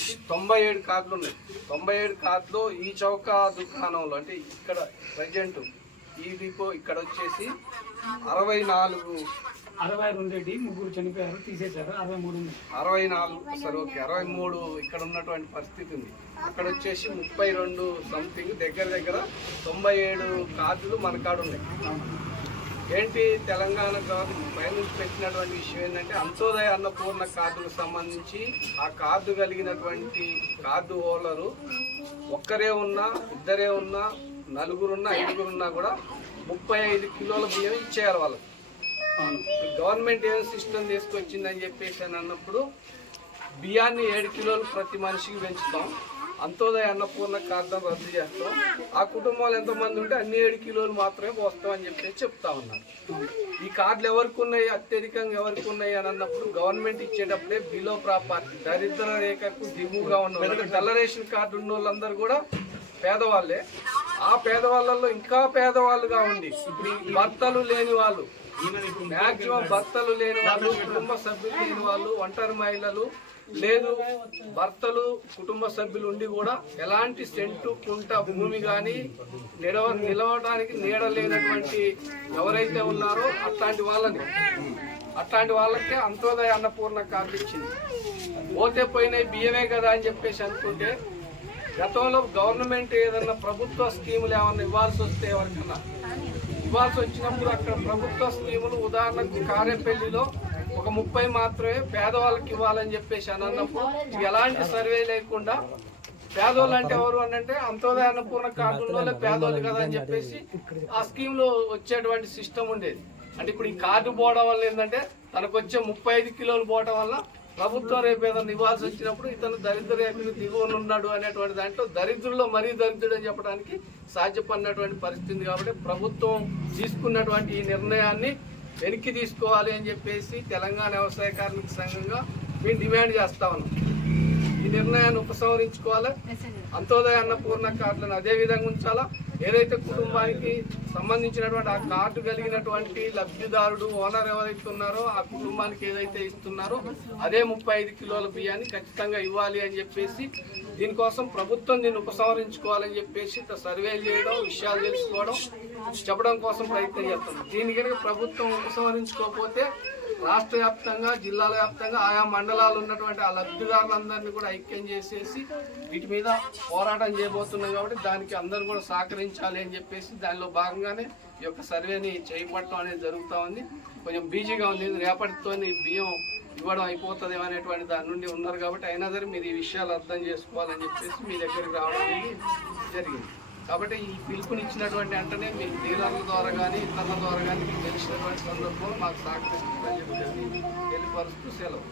వచ్చేసి 97 కార్డులు ఉన్నాయి. 97 కార్డులో ఈ చౌక దుకాణంలో అంటే ఇక్కడ ప్రజెంట్ ఈ డిపో ఇక్కడ వచ్చేసి 62 ముగ్గురు చనిపోయారు, తీసేశారు. 64 సరే ఓకే 63 ఇక్కడ ఉన్నటువంటి పరిస్థితి ఉంది. అక్కడ వచ్చేసి 32 సంథింగ్ దగ్గర 97 కార్డులు మన కాడ ఉన్నాయి. ఏంటి తెలంగాణ గవర్నమెంట్ పై నుంచి పెట్టినటువంటి విషయం ఏంటంటే అంత్యోదయ అన్నపూర్ణ కార్డుకు సంబంధించి ఆ కార్డు కలిగినటువంటి కార్డు హోల్డరు ఒక్కరే ఉన్నా, ఇద్దరే ఉన్నా, నలుగురున్నా, ఐదుగురున్నా కూడా 35 కిలోల బియ్యం ఇచ్చేయాలి వాళ్ళకి. గవర్నమెంట్ ఏం సిస్టమ్ తీసుకొచ్చిందని చెప్పేసి అని అన్నప్పుడు బియ్యాన్ని 7 కిలోలు ప్రతి మనిషికి పెంచుతాం, అంత్యోదయ అన్నపూర్ణ కార్డును రద్దు చేస్తాం, ఆ కుటుంబాలు ఎంతమంది ఉంటే అన్ని 7 కిలోలు మాత్రమే పోస్తాం అని చెప్పేసి చెప్తా ఉన్నారు. ఈ కార్డులు ఎవరికి ఉన్నాయి, అత్యధికంగా ఎవరికి ఉన్నాయి అని అన్నప్పుడు గవర్నమెంట్ ఇచ్చేటప్పుడే బిలో ప్రాపర్టీ దరిద్ర రేఖకు దిగువగా ఉన్న తెల్ల రేషన్ కార్డు ఉన్న వాళ్ళందరూ కూడా పేదవాళ్ళే. ఆ పేదవాళ్ళల్లో ఇంకా పేదవాళ్ళుగా ఉండి ఇప్పుడు భర్తలు లేని వాళ్ళు, మ్యాక్సిమం భర్తలు లేని వాళ్ళు, కుటుంబ సభ్యులు లేని వాళ్ళు, ఒంటరి మహిళలు లేదు, భర్తలు కుటుంబ సభ్యులు ఉండి కూడా ఎలాంటి సెంటు కుంట భూమి కానీ నిలవడానికి నీడ లేనటువంటి ఎవరైతే ఉన్నారో అట్లాంటి వాళ్ళకే అంత్యోదయ అన్నపూర్ణ కార్డు ఇచ్చింది. పోతే పోయినాయి బియ్యమే కదా అని చెప్పేసి అనుకుంటే గతంలో గవర్నమెంట్ ఏదన్నా ప్రభుత్వ స్కీములు ఏమన్నా ఇవ్వాల్సి వస్తే ఎవరికన్నా ఇవ్వాల్సి వచ్చినప్పుడు అక్కడ ప్రభుత్వ స్కీములు ఉదాహరణకు కారేపల్లిలో ఒక 30 మాత్రమే పేదవాళ్ళకి ఇవ్వాలని చెప్పేసి అని అన్నప్పుడు ఎలాంటి సర్వే లేకుండా పేదోళ్ళు అంటే ఎవరు అని అంటే అంత్యోదయ అన్నపూర్ణ కార్డు ఉన్నోళ్ళే పేదోళ్ళు కదా అని చెప్పేసి ఆ స్కీమ్ లో వచ్చేటువంటి సిస్టమ్ ఉండేది. అంటే ఇప్పుడు ఈ కార్డు పోవడం వల్ల ఏంటంటే తనకు వచ్చే 35 కిలోలు పోవడం వల్ల ప్రభుత్వం రేపు ఏదైనా ఇవ్వాల్సి వచ్చినప్పుడు ఇతను దరిద్ర రేఖకు దిగువన ఉన్నాడు అనేటువంటి దాంట్లో దరిద్రుల్లో మరీ దరిద్రుడు అని చెప్పడానికి సాధ్యపడినటువంటి పరిస్థితి. కాబట్టి ప్రభుత్వం తీసుకున్నటువంటి ఈ నిర్ణయాన్ని వెనక్కి తీసుకోవాలి అని చెప్పేసి తెలంగాణ వ్యవసాయ కార్మిక సంఘంగా మేము డిమాండ్ చేస్తా ఉన్నాం. ఈ నిర్ణయాన్ని ఉపసంహరించుకోవాలి, అంత్యోదయ అన్నపూర్ణ కార్డులను అదే విధంగా ఉంచాలా. ఏదైతే కుటుంబానికి సంబంధించినటువంటి ఆ కార్డు కలిగినటువంటి లబ్ధిదారుడు ఓనర్ ఎవరైతే ఉన్నారో ఆ కుటుంబానికి ఏదైతే ఇస్తున్నారో అదే 35 కిలోల బియ్యాన్ని ఖచ్చితంగా ఇవ్వాలి అని చెప్పేసి దీనికోసం ప్రభుత్వం దీన్ని ఉపసంహరించుకోవాలని చెప్పేసి సర్వేలు చేయడం, విషయాలు తెలుసుకోవడం, చెప్పడం కోసం ప్రయత్నం చేస్తాం. దీని కనుక ప్రభుత్వం ఉపసంహరించుకోకపోతే రాష్ట్ర వ్యాప్తంగా, జిల్లాల వ్యాప్తంగా ఆయా మండలాలు ఉన్నటువంటి ఆ లబ్ధిదారులందరినీ కూడా ఐక్యం చేసేసి వీటి మీద పోరాటం చేయబోతున్నాం. కాబట్టి దానికి అందరూ కూడా సహకరించాలి అని చెప్పేసి దానిలో భాగంగానే ఈ యొక్క సర్వేని చేపట్టడం అనేది జరుగుతూ ఉంది. కొంచెం బిజీగా ఉంది, రేపటితో బియ్యం ఇవ్వడం అయిపోతుంది అనేటువంటి దాని నుండి ఉన్నారు. కాబట్టి అయినా సరే మీరు ఈ విషయాలు అర్థం చేసుకోవాలని చెప్పేసి మీ దగ్గరికి రావడం అనేది జరిగింది. కాబట్టి ఈ పిలుపునిచ్చినటువంటి వెంటనే మీ డీలర్ల ద్వారా కానీ ఇతరుల ద్వారా కానీ మీకు తెలిసినటువంటి సందర్భంలో మాకు సహకరిస్తుందని చెప్పి తెలియపరుస్తూ సెలవు.